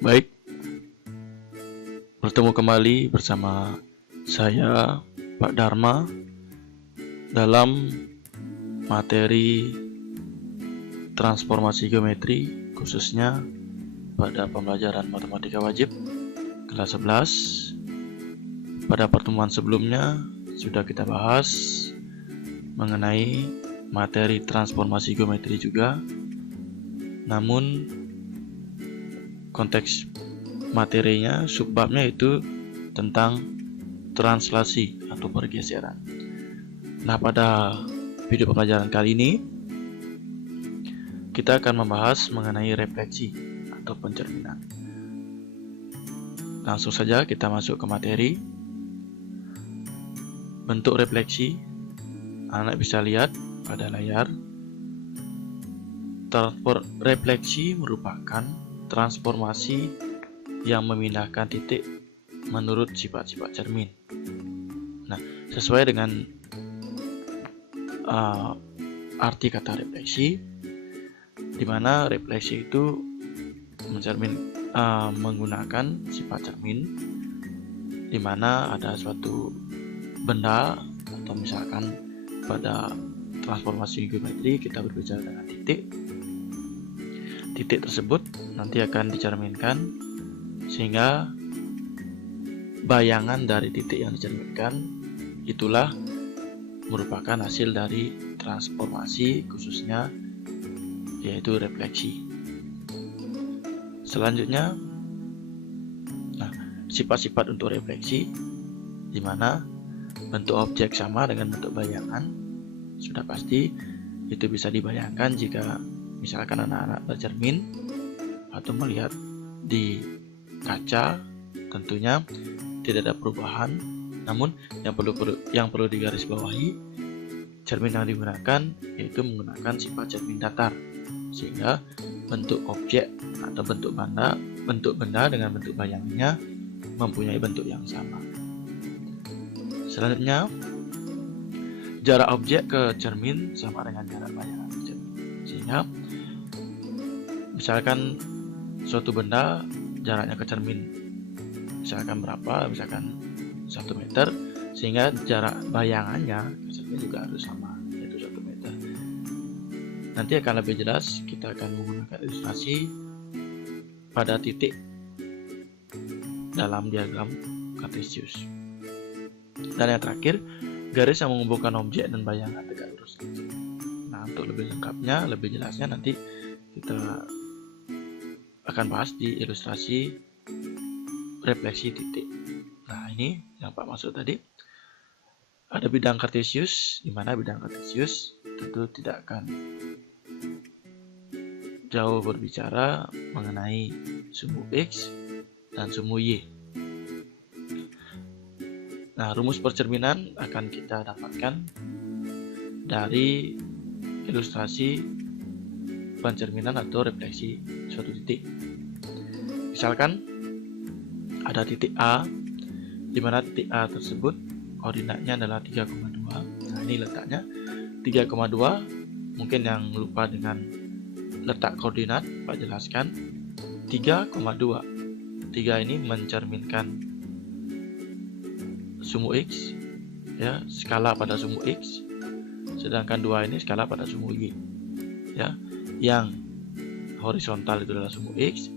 Baik, bertemu kembali bersama saya, Pak Dharma, dalam materi transformasi geometri, khususnya pada pembelajaran matematika wajib kelas 11. Pada pertemuan sebelumnya sudah kita bahas mengenai materi transformasi geometri juga, namun konteks materinya, subbabnya itu tentang translasi atau pergeseran. Nah, pada video pembelajaran kali ini kita akan membahas mengenai refleksi atau pencerminan. Langsung saja kita masuk ke materi. Bentuk refleksi, anak bisa lihat pada layar. Refleksi merupakan transformasi yang memindahkan titik menurut sifat-sifat cermin. Nah, sesuai dengan arti kata refleksi, di mana refleksi itu menggunakan sifat cermin, di mana ada suatu benda, atau misalkan pada transformasi geometri kita berbicara dengan titik. Titik tersebut nanti akan dicerminkan, sehingga bayangan dari titik yang dicerminkan itulah merupakan hasil dari transformasi, khususnya yaitu refleksi. Selanjutnya, sifat-sifat untuk refleksi, di mana bentuk objek sama dengan bentuk bayangan. Sudah pasti itu bisa dibayangkan jika misalkan anak-anak bercermin atau melihat di kaca, tentunya tidak ada perubahan. Namun yang perlu digarisbawahi, cermin yang digunakan yaitu menggunakan sifat cermin datar, sehingga bentuk objek atau bentuk benda dengan bentuk bayangannya mempunyai bentuk yang sama. Selanjutnya, jarak objek ke cermin sama dengan jarak bayangan ke cermin, sehingga misalkan suatu benda jaraknya ke cermin misalkan berapa, misalkan 1 meter, sehingga jarak bayangannya ke cermin juga harus sama, yaitu 1 meter. Nanti akan lebih jelas, kita akan menggunakan ilustrasi pada titik dalam diagram Cartesius. Dan yang terakhir, garis yang menghubungkan objek dan bayangan tegak lurus. Nah, untuk lebih lengkapnya, lebih jelasnya nanti kita akan bahas di ilustrasi refleksi titik. Nah, ini yang Pak maksud tadi. Ada bidang Cartesius, di mana bidang Cartesius tentu tidak akan jauh berbicara mengenai sumbu X dan sumbu Y. Nah, rumus percerminan akan kita dapatkan dari ilustrasi pencerminan atau refleksi suatu titik. Misalkan ada titik A, di mana titik A tersebut koordinatnya adalah 3,2. Nah, ini letaknya 3,2. Mungkin yang lupa dengan letak koordinat, Pak jelaskan. 3,2. 3 ini mencerminkan sumbu X, ya, skala pada sumbu X. Sedangkan 2 ini skala pada sumbu Y, ya. Yang horizontal itu adalah sumbu X,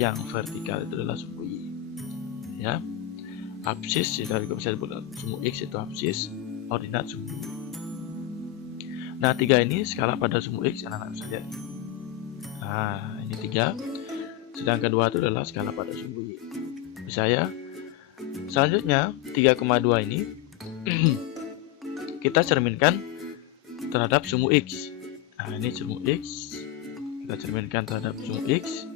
yang vertikal itu adalah sumbu Y, ya. Absis kita juga bisa disebut sumbu X itu absis, ordinat sumbu Y. Nah, 3 ini skala pada sumbu X, anak-anak bisa lihat. Nah, ini 3. Sedangkan 2 itu adalah skala pada sumbu Y. Bisa ya? Selanjutnya, 3,2 ini kita cerminkan terhadap sumbu X. Nah, ini sumbu X, kita cerminkan terhadap sumbu X.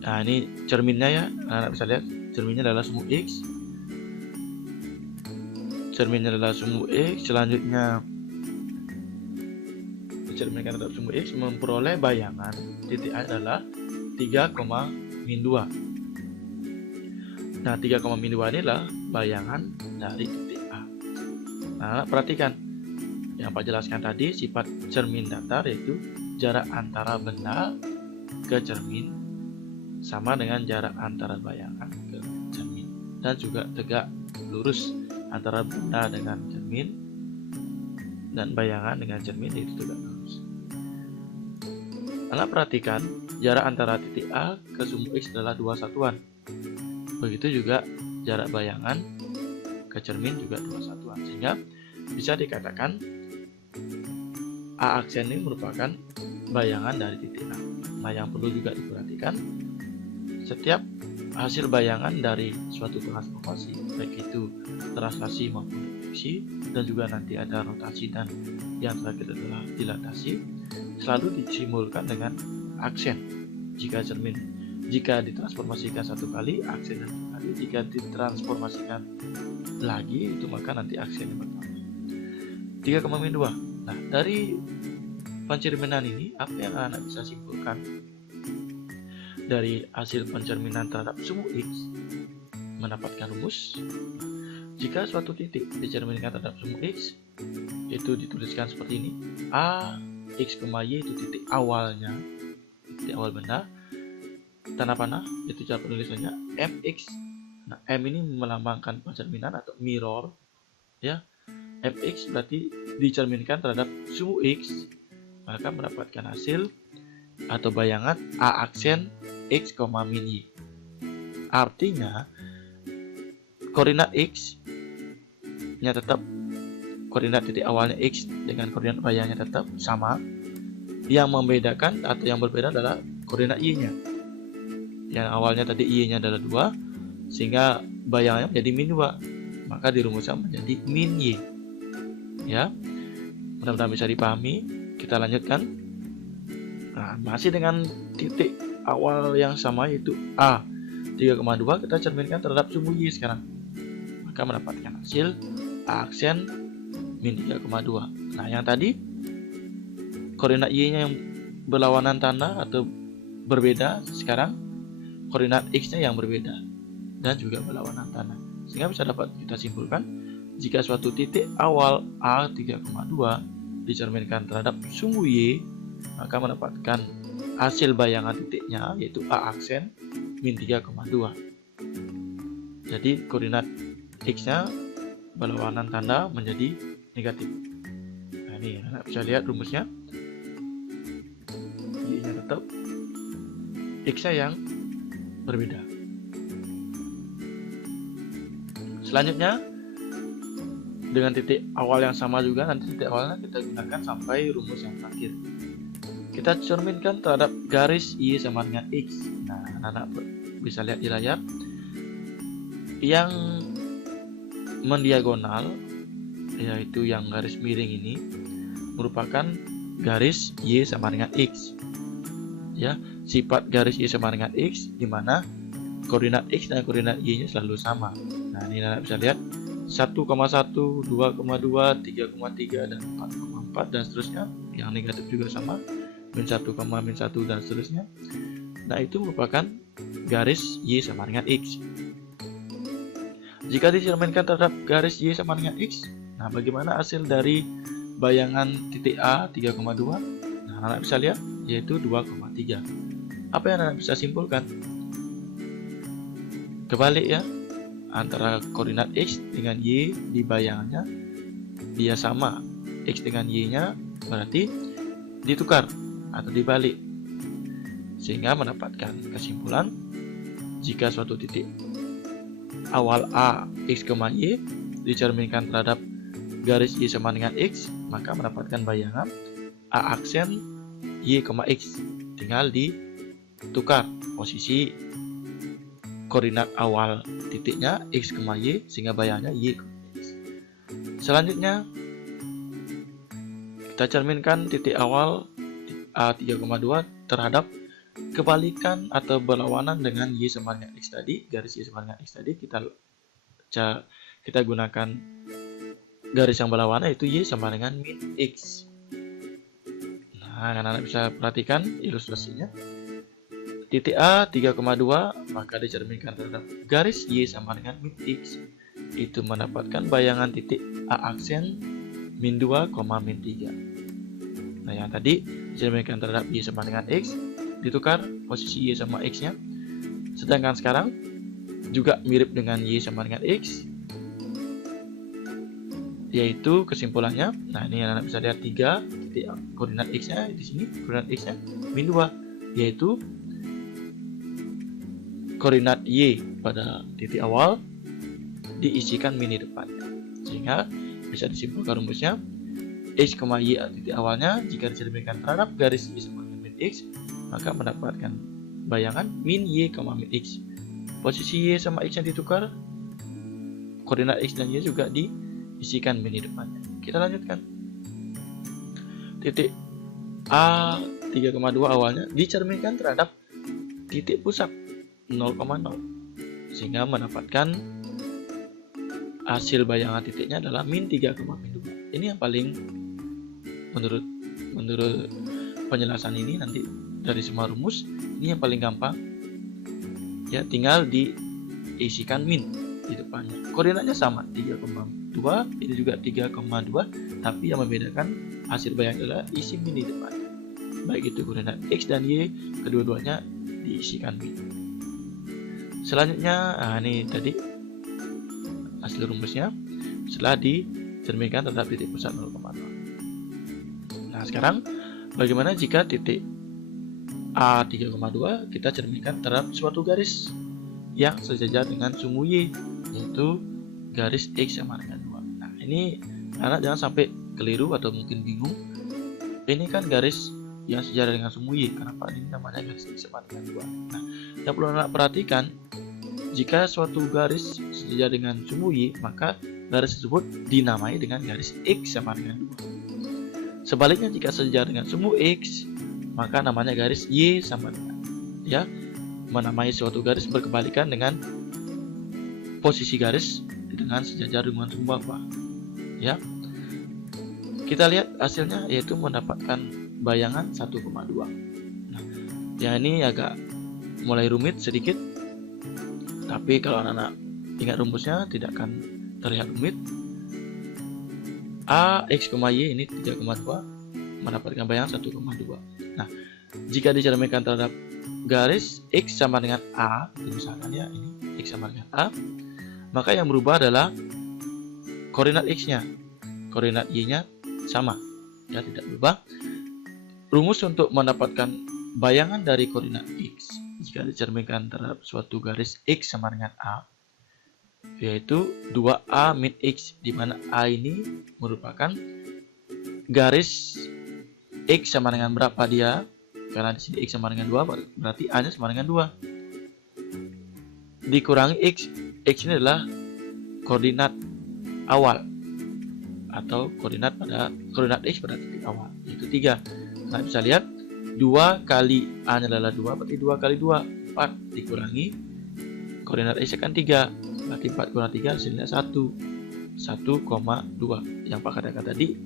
Nah, ini cerminnya ya, anak bisa lihat, cerminnya adalah sumbu X. Cerminnya adalah sumbu X. Selanjutnya, dicerminkan terhadap sumbu X, memperoleh bayangan titik A adalah 3,-2. Nah, 3,-2 inilah bayangan dari titik A. Nah, perhatikan yang Pak jelaskan tadi, sifat cermin datar yaitu jarak antara benda ke cermin sama dengan jarak antara bayangan ke cermin, dan juga tegak lurus antara benda dengan cermin dan bayangan dengan cermin itu tegak lurus. Anak perhatikan, jarak antara titik A ke sumbu X adalah 2 satuan. Begitu juga jarak bayangan ke cermin juga 2 satuan, sehingga bisa dikatakan A aksen ini merupakan bayangan dari titik A. Nah, yang perlu juga diperhatikan, setiap hasil bayangan dari suatu transformasi, baik itu translasi maupun refleksi, dan juga nanti ada rotasi dan yang terakhir adalah dilatasi, selalu disimbolkan dengan aksen. Jika ditransformasikan 1 kali, aksen 1 kali. Jika ditransformasikan lagi, itu maka nanti aksennya bertambah. 3,2. Nah, dari pencerminan ini, apa yang anak bisa simpulkan dari hasil pencerminan terhadap sumbu X? Mendapatkan rumus, jika suatu titik dicerminkan terhadap sumbu X, itu dituliskan seperti ini: A, X, Y itu titik awalnya, titik awal benda. Tanda panah itu cara penulisannya MX. Nah, M ini melambangkan pencerminan atau mirror, ya. MX berarti dicerminkan terhadap sumbu X, maka mendapatkan hasil atau bayangan A aksen X, min Y. Artinya koordinat X nya tetap, koordinat titik awalnya X dengan koordinat bayangnya tetap sama. Yang membedakan atau yang berbeda adalah koordinat Y nya. Yang awalnya tadi Y nya adalah 2, sehingga bayangnya menjadi min 2, maka dirumuskan menjadi min Y, ya. Mudah-mudahan bisa dipahami. Kita lanjutkan. Nah, masih dengan titik awal yang sama, yaitu A 3,2, kita cerminkan terhadap sumbu Y sekarang, maka mendapatkan hasil A aksen min 3,2. Nah, yang tadi koordinat Y nya yang berlawanan tanda atau berbeda, sekarang koordinat X nya yang berbeda dan juga berlawanan tanda, sehingga bisa dapat kita simpulkan, jika suatu titik awal A 3,2 dicerminkan terhadap sumbu Y, maka mendapatkan hasil bayangan titiknya, yaitu A aksen min 3,2. Jadi koordinat X nya berlawanan tanda menjadi negatif. Nah, ini Anda bisa lihat rumusnya. Y nya tetap, X nya yang berbeda. Selanjutnya, dengan titik awal yang sama juga, nanti titik awalnya kita gunakan sampai rumus yang terakhir. Kita cerminkan terhadap garis Y sama dengan X. Nah, anak-anak bisa lihat di layar, yang mendiagonal, yaitu yang garis miring ini, merupakan garis Y sama dengan X, ya. Sifat garis Y sama dengan X, di mana koordinat X dan koordinat Y nya selalu sama. Nah, ini anak bisa lihat 1,1, 2,2, 3,3 dan 4,4 dan seterusnya. Yang negatif juga sama, min 1, min 1 dan seterusnya. Nah, itu merupakan garis Y sama dengan X. Jika dicerminkan terhadap garis Y sama dengan X, nah bagaimana hasil dari bayangan titik A 3,2? Nah, anak bisa lihat, yaitu 2,3. Apa yang anak bisa simpulkan? Kebalik, ya. Antara koordinat X dengan Y di bayangannya dia sama, X dengan Y nya berarti ditukar atau dibalik, sehingga mendapatkan kesimpulan, jika suatu titik awal A X, Y dicerminkan terhadap garis Y sama dengan X, maka mendapatkan bayangan A aksen Y, X. Tinggal ditukar posisi koordinat awal titiknya X, Y, sehingga bayangnya Y, X. Selanjutnya, kita cerminkan titik awal A 3,2 terhadap kebalikan atau berlawanan dengan Y sama dengan X tadi. Garis Y sama dengan X tadi kita gunakan garis yang berlawanan, yaitu Y sama dengan min X. Nah, anak-anak bisa perhatikan ilustrasinya. Titik A 3,2 maka dicerminkan terhadap garis Y sama dengan min X. Itu mendapatkan bayangan titik A aksen min 2, min 3. Nah, yang tadi dicerminkan terhadap Y sama dengan X, ditukar posisi Y sama X nya, Sedangkan sekarang juga mirip dengan Y sama dengan X, yaitu kesimpulannya, nah ini anak bisa lihat 3 titik koordinat X nya di sini, koordinat X nya min 2, yaitu koordinat Y pada titik awal diisikan min di depan, sehingga bisa disimpulkan rumusnya X, Y titik awalnya jika dicerminkan terhadap garis Y sama dengan min X, maka mendapatkan bayangan min Y, min X. Posisi Y sama X yang ditukar, koordinat X dan Y juga diisikan min di depannya. Kita lanjutkan. Titik A 3,2 awalnya dicerminkan terhadap titik pusat 0,0, sehingga mendapatkan hasil bayangan titiknya adalah min 3,2. Ini yang paling menurut penjelasan ini nanti dari semua rumus, ini yang paling gampang. Ya, tinggal diisikan min di depannya. Koordinatnya sama 3,2, ini juga 3,2, tapi yang membedakan hasil bayangan adalah isi min di depan. Baik itu koordinat X dan Y, kedua-duanya diisikan min. Selanjutnya, ini tadi hasil rumusnya setelah dicerminkan terhadap titik pusat 0,0. Nah, sekarang bagaimana jika titik A 3,2 kita cerminkan terhadap suatu garis yang sejajar dengan sumbu Y, yaitu garis X sama dengan 2. Nah, ini anak jangan sampai keliru atau mungkin bingung. Ini kan garis yang sejajar dengan sumbu Y, kenapa ini namanya garis X sama dengan 2? Nah, yang perlu anak perhatikan, jika suatu garis sejajar dengan sumbu Y, maka garis tersebut dinamai dengan garis X sama dengan 2. Sebaliknya, jika sejajar dengan sumbu X, maka namanya garis Y sama dengan, ya, menamai suatu garis berkebalikan dengan posisi garis dengan sejajar dengan sumbu apa, ya. Kita lihat hasilnya, yaitu mendapatkan bayangan 1,2. Nah, yang ini agak mulai rumit sedikit, tapi kalau anak-anak ingat rumusnya tidak akan terlihat rumit. A X, Y ini 3,2 mendapatkan bayangan 1,2. Nah, jika dicerminkan terhadap garis X sama dengan A, misalkan ya, ini X sama dengan A, maka yang berubah adalah koordinat X-nya, koordinat Y-nya sama, ya, tidak berubah. Rumus untuk mendapatkan bayangan dari koordinat X jika dicerminkan terhadap suatu garis X sama dengan A, yaitu 2A min X, di mana A ini merupakan garis X sama dengan berapa dia, karena di sini X sama dengan 2, berarti A nya sama dengan 2 dikurangi X. X ini adalah koordinat awal atau koordinat X pada titik awal, yaitu 3. Nah, bisa lihat 2 kali A nya adalah 2, berarti 2 kali 2 4, dikurangi koordinat X akan 3, berarti 4 kurang 3 hasilnya 1,2. Yang Pak katakan tadi,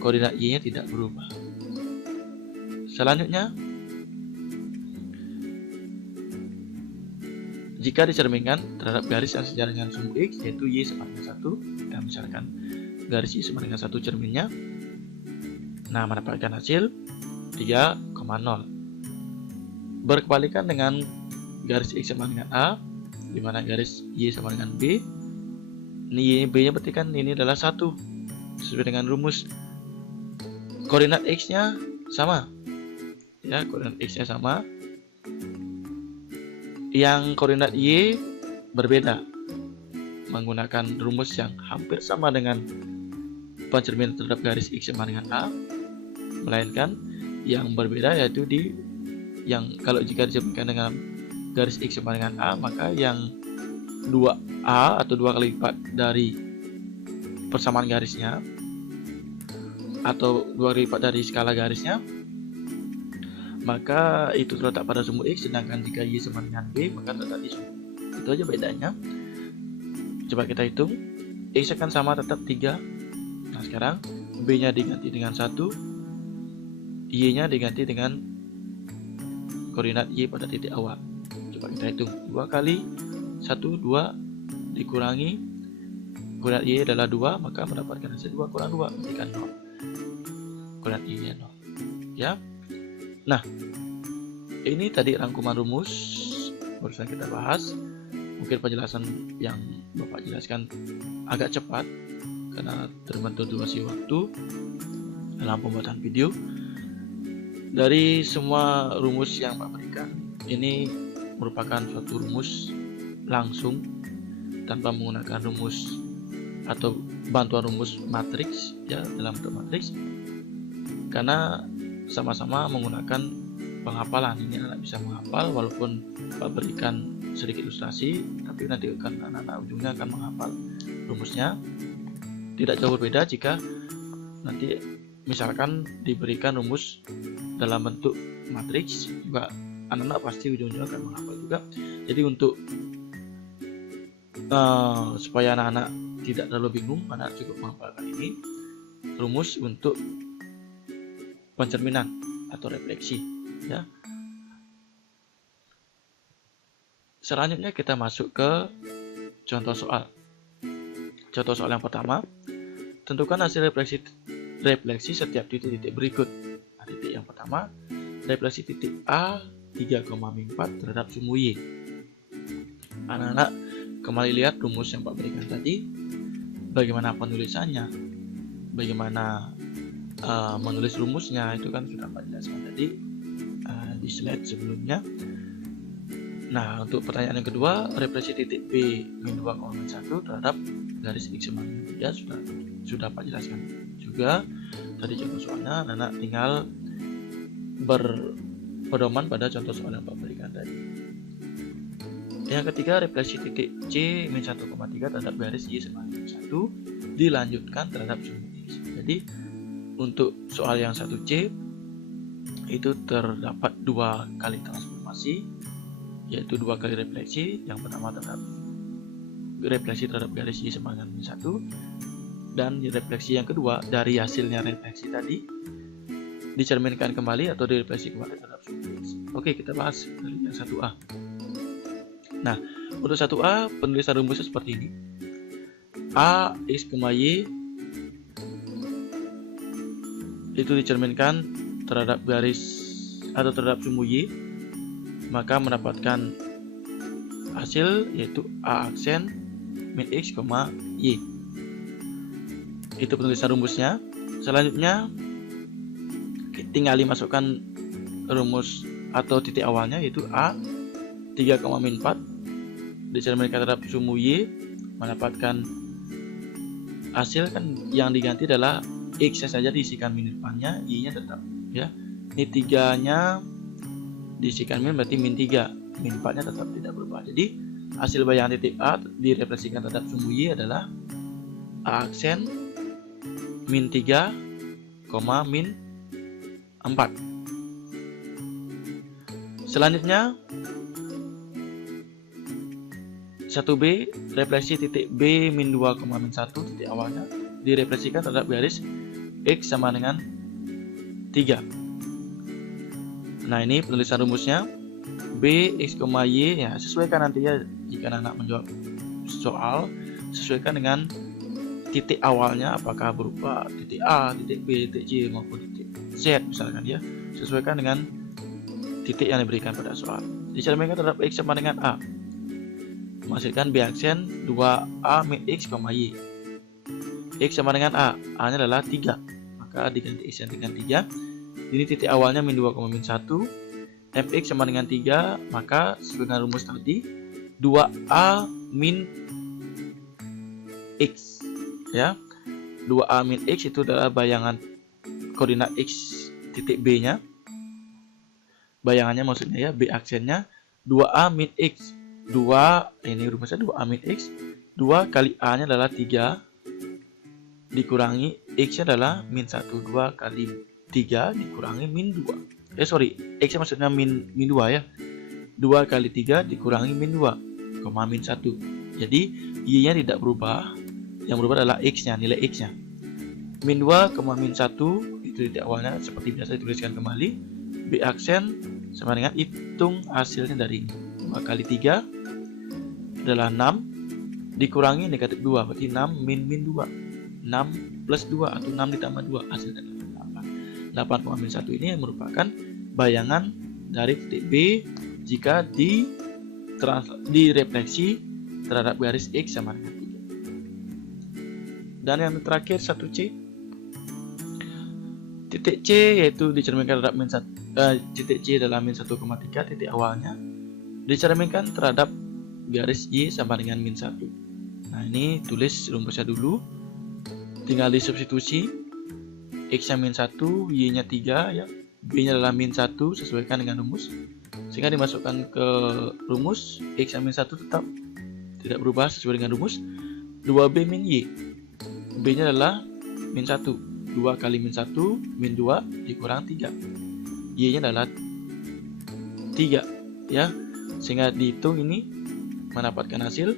koordinat Y nya tidak berubah. Selanjutnya, jika dicerminkan terhadap garis yang sejajar dengan sumbu X, yaitu Y sama dengan 1, kita misalkan garis Y sama dengan 1 cerminnya, nah, mendapatkan hasil 3,0. Berkebalikan dengan garis X sama dengan A, di mana garis Y sama dengan B. Ini B nya berarti kan ini adalah 1, sesuai dengan rumus. Koordinat X nya sama, ya, koordinat X nya sama. Yang koordinat Y berbeda, menggunakan rumus yang hampir sama dengan pencerminan terhadap garis X sama dengan A, melainkan yang berbeda yaitu yang kalau jika dicerminkan dengan garis X sama dengan A, maka yang 2A atau 2 kali lipat dari persamaan garisnya atau 2 kali lipat dari skala garisnya, maka itu terletak pada sumbu X. Sedangkan jika Y sama dengan B, maka terletak di sumbu. Itu aja bedanya. Coba kita hitung. X akan sama tetap 3. Nah, sekarang B nya diganti dengan 1, Y nya diganti dengan koordinat Y pada titik awal. Coba kita hitung. 2 kali 1, 2 dikurangi koordinat Y adalah 2, maka mendapatkan hasil 2 kurang 2, jika 0. Koordinat Y nya 0, ya. Nah, ini tadi rangkuman rumus barusan kita bahas. Mungkin penjelasan yang Bapak jelaskan agak cepat karena terbentur durasi waktu dalam pembuatan video. Dari semua rumus yang Pak berikan, ini merupakan suatu rumus langsung tanpa menggunakan rumus atau bantuan rumus matriks ya, dalam bentuk matriks, karena sama-sama menggunakan penghafalan. Ini anak bisa menghafal walaupun Pak berikan sedikit ilustrasi, tapi nanti anak-anak ujungnya akan menghafal rumusnya. Tidak jauh berbeda jika nanti misalkan diberikan rumus dalam bentuk matriks, juga anak-anak pasti ujung-ujungnya akan menghafal juga. Jadi untuk supaya anak-anak tidak terlalu bingung, anak cukup menghafalkan ini rumus untuk pencerminan atau refleksi ya. Selanjutnya kita masuk ke contoh soal. Contoh soal yang pertama, tentukan hasil refleksi setiap titik-titik berikut. Nah, titik yang pertama, refleksi titik A 3,4 terhadap sumbu Y. Anak-anak kembali lihat rumus yang Pak berikan tadi. Bagaimana penulisannya, bagaimana menulis rumusnya, itu kan sudah Pak jelaskan tadi di slide sebelumnya. Nah, untuk pertanyaan yang kedua, refleksi titik B min 2,1 terhadap garis X sama min 3 sudah Pak jelaskan juga tadi contoh soalnya. Anak tinggal berpedoman pada contoh soal yang Pak berikan tadi. Yang ketiga, refleksi titik C min 1,3 terhadap garis Y sama min 1 dilanjutkan terhadap sumbu X. Jadi untuk soal yang 1C itu terdapat 2 kali transformasi, yaitu 2 kali refleksi. Yang pertama terhadap refleksi terhadap garis Y sama dengan min 1, dan refleksi yang kedua dari hasilnya refleksi tadi dicerminkan kembali atau direfleksi kembali terhadap sumbu X. Oke, kita bahas dari yang 1A. Nah, untuk 1A penulisan rumusnya seperti ini. A X, Y itu dicerminkan terhadap garis atau terhadap sumbu Y, maka mendapatkan hasil yaitu A aksen min X, Y. Itu penulisan rumusnya. Selanjutnya tinggal dimasukkan rumus atau titik awalnya yaitu A 3,4 dicerminkan terhadap sumbu Y, mendapatkan hasil kan yang diganti adalah X saja diisikan min depannya, Y nya tetap ya. Ini 3 nya diisikan min berarti min 3, min 4 nya tetap tidak berubah. Jadi hasil bayangan titik A direfleksikan terhadap sumbu Y adalah A aksen min 3, min 4. Selanjutnya 1B, refleksi titik B min 2, min 1 titik awalnya direfleksikan terhadap garis X sama dengan 3. Nah, ini penulisan rumusnya. B X, Y ya, sesuaikan nanti ya jika anak menjawab soal, sesuaikan dengan titik awalnya apakah berupa titik A, titik B, titik C maupun titik Z misalkan ya. Sesuaikan dengan titik yang diberikan pada soal. Dicerminkan terhadap X sama dengan A, menghasilkan B aksen 2A min X, Y. X sama dengan A nya adalah 3, maka diganti X dengan 3. Ini titik awalnya min 2, min 1. Fx sama dengan 3, maka sesuai dengan rumus tadi 2A min X ya. 2A min X itu adalah bayangan koordinat X titik B nya, bayangannya maksudnya ya, B aksennya 2A min X. 2, ini rumusnya 2A min X, 2 kali A nya adalah 3 dikurangi X nya adalah min 1, 2 kali 3 dikurangi min 2. X nya maksudnya min 2 ya. 2 kali 3 dikurangi min 2, min 1. Jadi Y nya tidak berubah, yang berubah adalah X nya, nilai X nya. Min 2, min 1 itu titik awalnya seperti biasa dituliskan kembali. B aksen sama dengan hitung hasilnya dari ini. 2 kali 3 adalah 6 dikurangi negatif 2, berarti 6 min 2. 6 plus 2 atau 6 ditambah 2 hasilnya 8. 8, min 1 ini yang merupakan bayangan dari titik B jika direfleksi terhadap garis X sama dengan 3. Dan yang terakhir 1C. Titik C yaitu dicerminkan terhadap titik C adalah min 1,3, titik awalnya dicerminkan terhadap garis Y sama dengan min 1. Nah, ini tulis rumusnya dulu. Tinggal disubstitusi. X-nya min 1, Y-nya 3 ya. B-nya adalah min 1 sesuaikan dengan rumus. Sehingga dimasukkan ke rumus, X-nya min 1 tetap tidak berubah sesuai dengan rumus. 2B min Y. B-nya adalah min 1. 2 kali min 1 min 2 dikurang 3. Y-nya adalah 3 ya. Sehingga dihitung ini mendapatkan hasil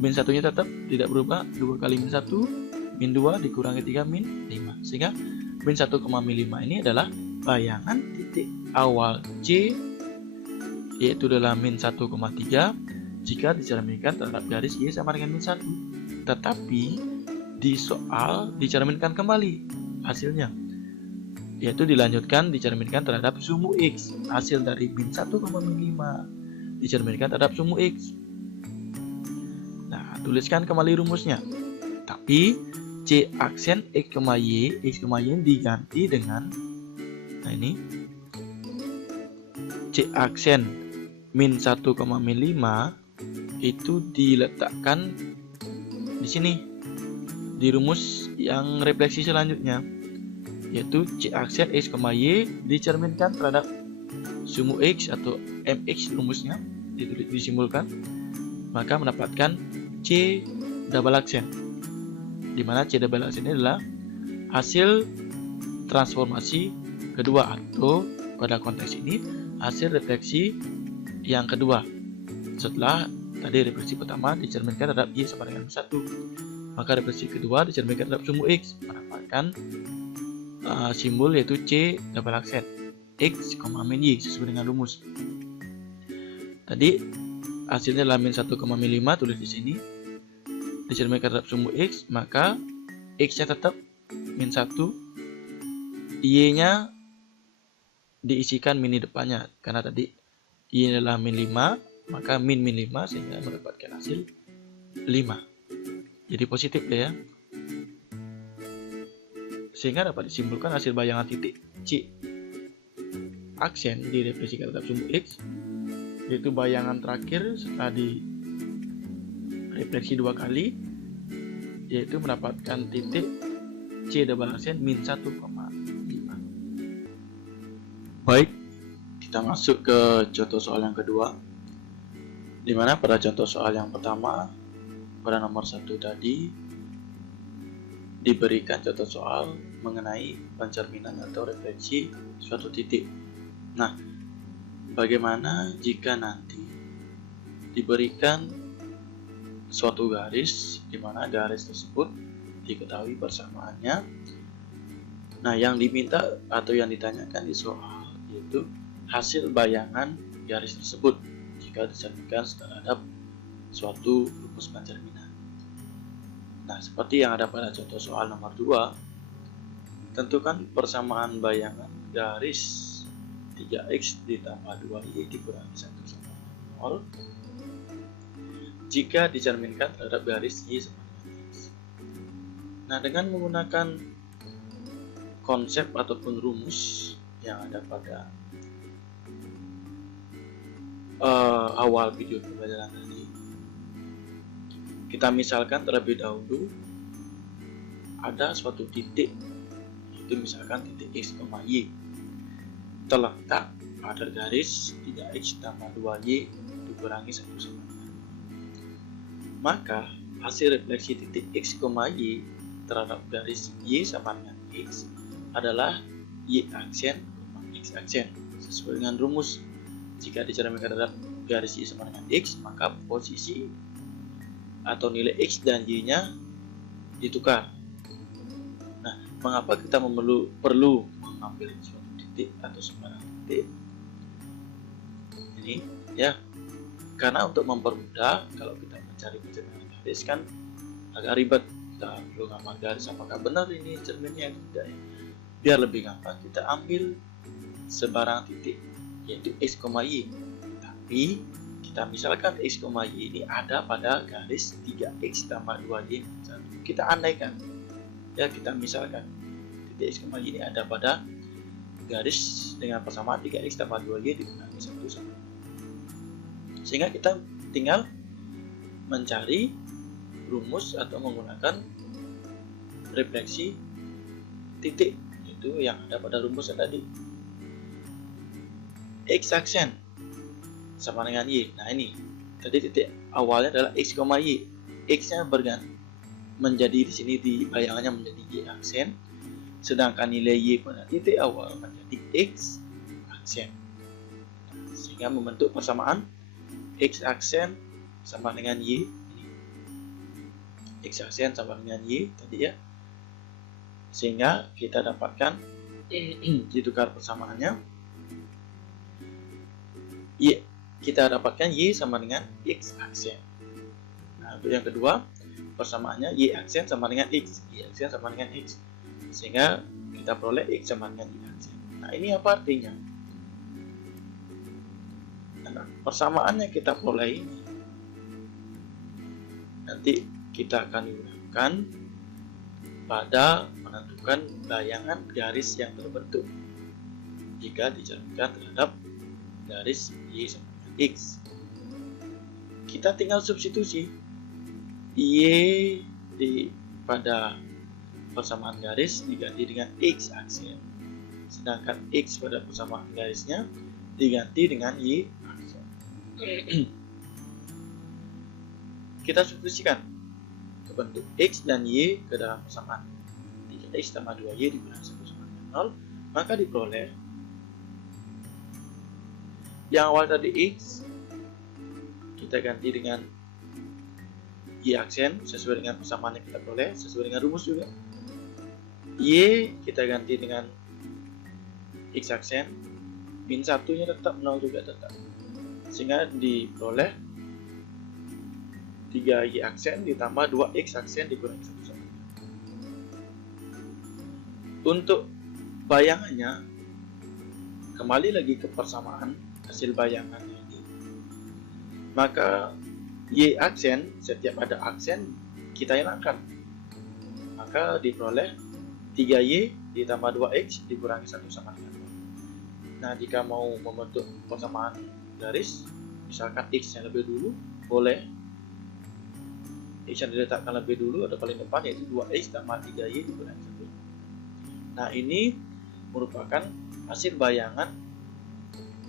min 1-nya tetap tidak berubah. 2 kali min 1 min 2 dikurangi 3 min 5. Sehingga min 1, min 5 ini adalah bayangan titik awal C yaitu adalah min 1,3 jika dicerminkan terhadap garis Y sama dengan min 1. Tetapi di soal dicerminkan kembali hasilnya, yaitu dilanjutkan dicerminkan terhadap sumu X. Hasil dari min 1, min 5 dicerminkan terhadap sumu X. Nah, tuliskan kembali rumusnya. Tapi C aksen X, Y ini diganti dengan, nah ini C aksen min 1, min 5 itu diletakkan di sini di rumus yang refleksi selanjutnya, yaitu C aksen X, Y dicerminkan terhadap sumu X atau MX rumusnya disimbolkan, maka mendapatkan C double aksen, di mana C double aksen ini adalah hasil transformasi kedua atau pada konteks ini hasil refleksi yang kedua setelah tadi refleksi pertama dicerminkan terhadap Y sama dengan 1. Maka refleksi kedua dicerminkan terhadap sumu X, mendapatkan simbol yaitu C double aksen X, min Y sesuai dengan rumus. Tadi hasilnya adalah min 1, min 5 tulis di sini. Dicerminkan terhadap sumu X, maka X-nya tetap min 1, Y-nya diisikan min di depannya karena tadi Y adalah min 5, maka min 5 sehingga mendapatkan hasil 5. Jadi positif ya. Sehingga dapat disimpulkan hasil bayangan titik C aksen direfleksikan terhadap sumu X yaitu bayangan terakhir setelah direfleksi 2 kali, yaitu mendapatkan titik C double aksen min 1,5. Baik, kita masuk ke contoh soal yang kedua, dimana pada contoh soal yang pertama pada nomor 1 tadi diberikan contoh soal mengenai pencerminan atau refleksi suatu titik. Nah, bagaimana jika nanti diberikan suatu garis di mana garis tersebut diketahui persamaannya. Nah, yang diminta atau yang ditanyakan di soal yaitu hasil bayangan garis tersebut jika dicerminkan terhadap suatu rumus pencerminan. Nah, seperti yang ada pada contoh soal nomor 2, tentukan persamaan bayangan garis 3x ditambah 2y dikurangi 1 sama 0 jika dicerminkan terhadap garis y sama dengan x. Nah, dengan menggunakan konsep ataupun rumus yang ada pada awal video pembelajaran tadi, kita misalkan terlebih dahulu ada suatu titik, itu misalkan titik x, y terletak pada garis 3x tambah 2y dikurangi 1 sama 0. Maka hasil refleksi titik x, y terhadap garis y sama dengan x adalah y aksen, x aksen sesuai dengan rumus. Jika dicerminkan terhadap garis y sama dengan x, maka posisi atau nilai x dan y-nya ditukar. Nah, mengapa kita perlu mengambil suatu titik atau sembarang titik? Ini ya, karena untuk mempermudah kalau kita mencari pencerminan garis kan agak ribet. Kita perlu ngambil garis apakah benar ini cerminnya atau tidak ya. Biar lebih gampang kita ambil sebarang titik yaitu x, y. Tapi kita kita misalkan X, Y ini ada pada garis 3X tambah 2Y min 1. Kita andaikan, ya kita misalkan titik X, Y ini ada pada garis dengan persamaan 3X tambah 2Y dikurangi 1 sama. Sehingga kita tinggal mencari rumus atau menggunakan refleksi titik itu yang ada pada rumusnya tadi. X aksen sama dengan Y. Nah ini tadi titik awalnya adalah X, Y. X-nya berganti menjadi di sini di bayangannya menjadi Y aksen, sedangkan nilai Y pada titik awal menjadi X aksen. Sehingga membentuk persamaan X aksen sama dengan Y. X aksen sama dengan Y tadi ya. Sehingga kita dapatkan ditukar persamaannya Y, kita dapatkan Y sama dengan X aksen. Nah, untuk yang kedua persamaannya Y aksen sama dengan X, Y aksen sama dengan X, sehingga kita peroleh X sama dengan Y aksen. Nah, ini apa artinya? Nah, persamaannya kita peroleh ini nanti kita akan gunakan pada menentukan bayangan garis yang terbentuk jika dicerminkan terhadap garis Y sama dengan X. Kita tinggal substitusi Y pada persamaan garis diganti dengan X aksen, sedangkan X pada persamaan garisnya diganti dengan Y aksen. Kita substitusikan ke bentuk X dan Y ke dalam persamaan 3X tambah 2Y dikurangi 1 sama dengan 0, maka diperoleh yang awal tadi X kita ganti dengan Y aksen sesuai dengan persamaan yang kita peroleh, sesuai dengan rumus juga. Y kita ganti dengan X aksen, min 1 nya tetap 0 juga tetap, sehingga diperoleh 3Y aksen ditambah 2X aksen dikurangi 1 sama. Untuk bayangannya kembali lagi ke persamaan hasil bayangannya ini, maka Y aksen setiap ada aksen kita hilangkan, maka diperoleh 3Y ditambah 2X dikurangi 1 sama dengan 0. Nah, jika mau membentuk persamaan garis, misalkan X yang lebih dulu boleh, X yang diletakkan lebih dulu atau paling depan yaitu 2X tambah 3Y dikurangi 1. Nah, ini merupakan hasil bayangan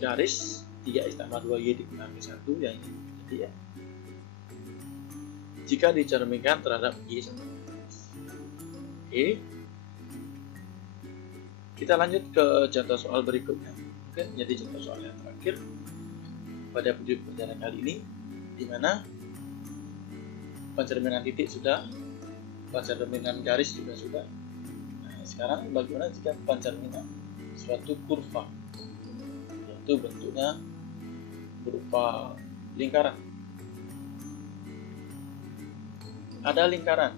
garis 3X tambah 2Y dikurangi 1 yang ini. Jadi ya, jika dicerminkan terhadap Y sama dengan X. Oke. Kita lanjut ke contoh soal berikutnya. Oke, jadi contoh soal yang terakhir pada video pelajaran kali ini, di mana pencerminan titik sudah, pencerminan garis juga sudah. Nah, sekarang bagaimana jika pencerminan suatu kurva, yaitu bentuknya berupa lingkaran. Ada lingkaran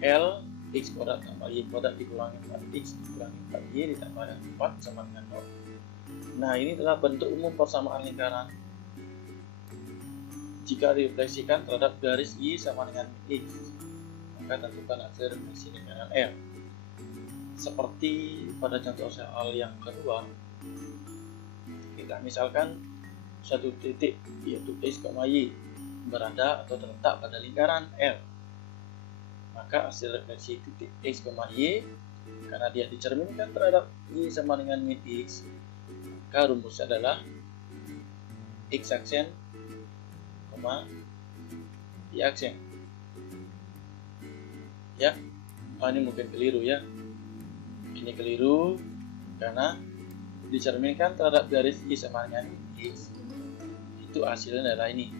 L X kuadrat tambah Y kuadrat dikurangi 4X dikurangi 4Y ditambah 4 sama dengan 0. Nah, ini adalah bentuk umum persamaan lingkaran jika direfleksikan terhadap garis Y sama dengan X, maka tentukan hasil refleksi lingkaran L. Seperti pada contoh soal yang kedua, kita misalkan satu titik yaitu X, Y berada atau terletak pada lingkaran L, maka hasil refleksi titik X, Y karena dia dicerminkan terhadap Y sama dengan min X, maka rumusnya adalah X aksen, Y aksen. Ya, ini mungkin keliru ya. Ini keliru karena dicerminkan terhadap garis Y sama dengan X. Itu hasilnya adalah ini,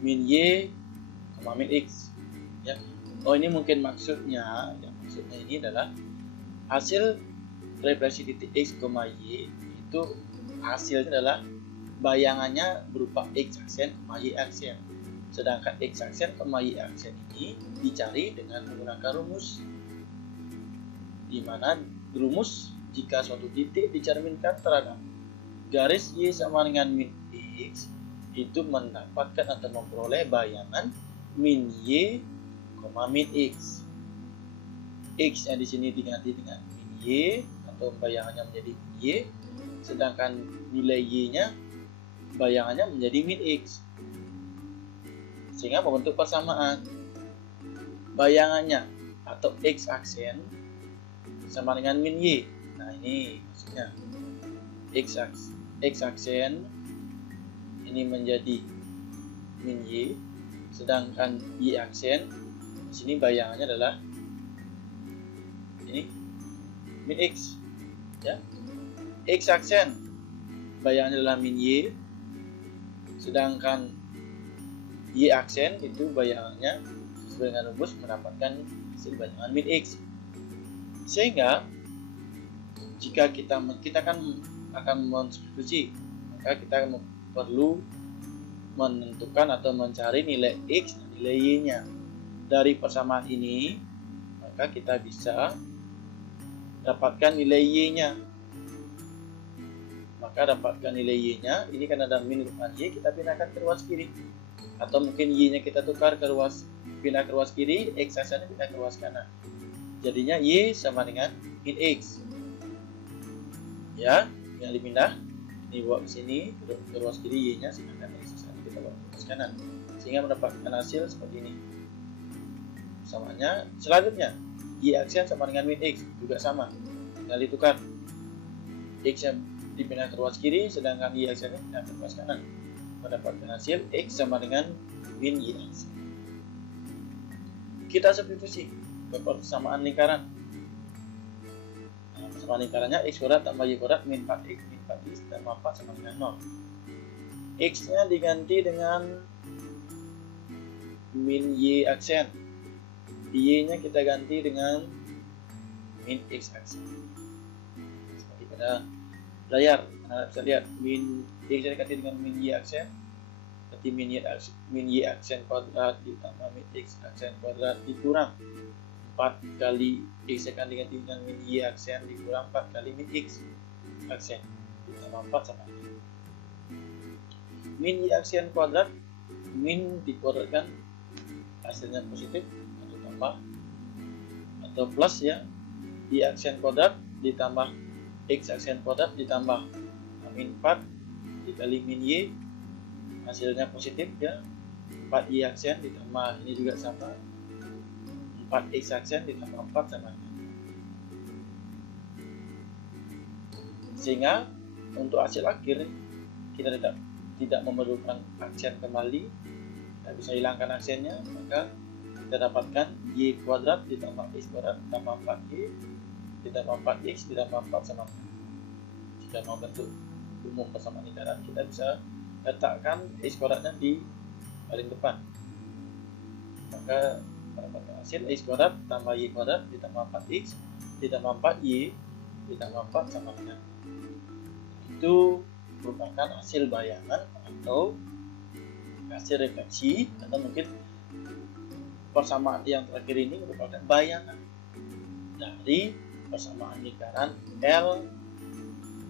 min Y, min X. Ya. Oh, ini mungkin maksudnya, maksudnya ini adalah hasil refleksi titik X, Y itu hasilnya adalah bayangannya berupa X aksen, Y aksen. Sedangkan X aksen, Y aksen ini dicari dengan menggunakan rumus, di mana rumus jika suatu titik dicerminkan terhadap garis Y sama dengan min X itu mendapatkan atau memperoleh bayangan min Y, min X. X yang di sini diganti dengan min Y atau bayangannya menjadi min Y, sedangkan nilai Y-nya bayangannya menjadi min X. Sehingga membentuk persamaan. Bayangannya atau X aksen sama dengan min Y. Nah, ini maksudnya X aksen ini menjadi min Y, sedangkan Y aksen di sini bayangannya adalah ini min X, ya. X aksen bayangannya adalah min Y, sedangkan Y aksen itu bayangannya sesuai dengan rumus mendapatkan hasil bayangan min X. Sehingga jika kita akan mensubstitusi, maka kita perlu menentukan atau mencari nilai X dan nilai Y-nya. Dari persamaan ini, maka kita bisa dapatkan nilai Y-nya. Maka dapatkan nilai Y-nya, ini kan ada min depan Y, kita pindahkan ke ruas kiri. Atau mungkin Y-nya kita tukar ke pindah ke ruas kiri, X aksennya pindah ke ruas kanan. Jadinya Y sama dengan min X. Ya, yang dipindah dibawa ke sini ke ruas kiri Y-nya, sedangkan X aksennya kita bawa ke ruas kanan. Sehingga mendapatkan hasil seperti ini. Samaannya selanjutnya Y aksen sama dengan min X juga sama. Tinggal ditukar. X yang dipindah ke ruas kiri, sedangkan Y aksennya pindah ke ruas kanan. Mendapatkan hasil X sama dengan min Y aksen. Kita substitusi ke persamaan lingkaran. Nah, persamaan lingkarannya X kuadrat tambah Y kuadrat min 4X tambah 4 sama dengan 0. X nya diganti dengan min Y aksen, Y nya kita ganti dengan min X aksen. Seperti pada layar, Anda bisa lihat min X nya diganti dengan min Y aksen, berarti min Y aksen kuadrat ditambah min X aksen kuadrat dikurang 4 kali X akan diganti dengan min Y aksen dikurang 4 kali min X aksen ditambah 4 sama ini. Min Y aksen kuadrat, min dikuadratkan hasilnya positif atau tambah atau plus, ya. Y aksen kuadrat ditambah X aksen kuadrat ditambah min 4 dikali min Y hasilnya positif, ya. 4Y aksen ditambah ini juga sama 4X aksen ditambah 4 sama dengan. Sehingga untuk hasil akhir kita tidak memerlukan aksen kembali, kita bisa hilangkan aksennya, maka kita dapatkan Y kuadrat ditambah X kuadrat ditambah 4Y ditambah 4X ditambah 4 sama dengan. Jika mau bentuk umum persamaan lingkaran, kita bisa letakkan X kuadratnya di paling depan, maka mendapatkan hasil X kuadrat tambah Y kuadrat ditambah 4X ditambah 4Y ditambah 4 sama dengan. Itu merupakan hasil bayangan atau hasil refleksi, atau mungkin persamaan yang terakhir ini merupakan bayangan dari persamaan lingkaran L,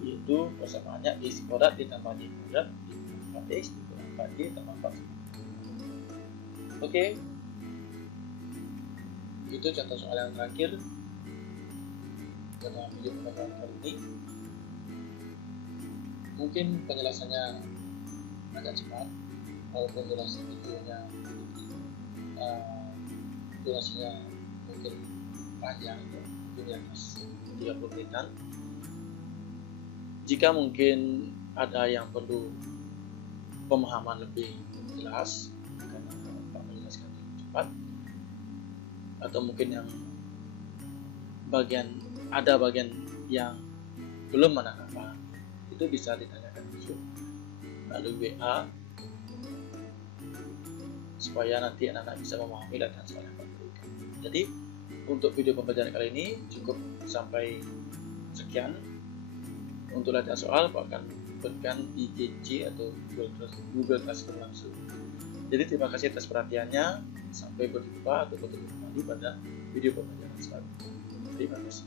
yaitu persamaannya X kuadrat ditambah Y kuadrat ditambah 4X ditambah 4Y ditambah 4. Oke, itu contoh soal yang terakhir dalam video pembelajaran kali ini. Mungkin penjelasannya agak cepat, walaupun durasi videonya durasinya mungkin panjang, mungkin di atas 30 menitan. Jika mungkin ada yang perlu pemahaman lebih jelas karena Pak menjelaskan lebih cepat, atau mungkin yang ada bagian yang belum menangkap, itu bisa ditanyakan langsung melalui WA supaya nanti anak-anak bisa memahami latihan soal yang Pak berikan. Jadi untuk video pembelajaran kali ini cukup sampai sekian. Untuk latihan soal Pak akan berikan di GC atau Google Classroom langsung. Jadi terima kasih atas perhatiannya. Sampai berjumpa atau bertemu kembali pada video pembelajaran selanjutnya. Terima kasih.